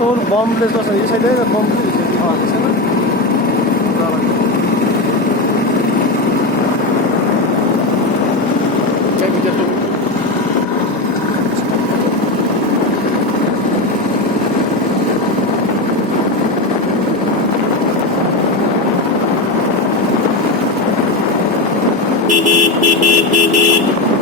তোর bomb place আছে এই সাইডে বম প্লেস আছে না যাই ভিতরে তো Beep beep beep beep beep beep.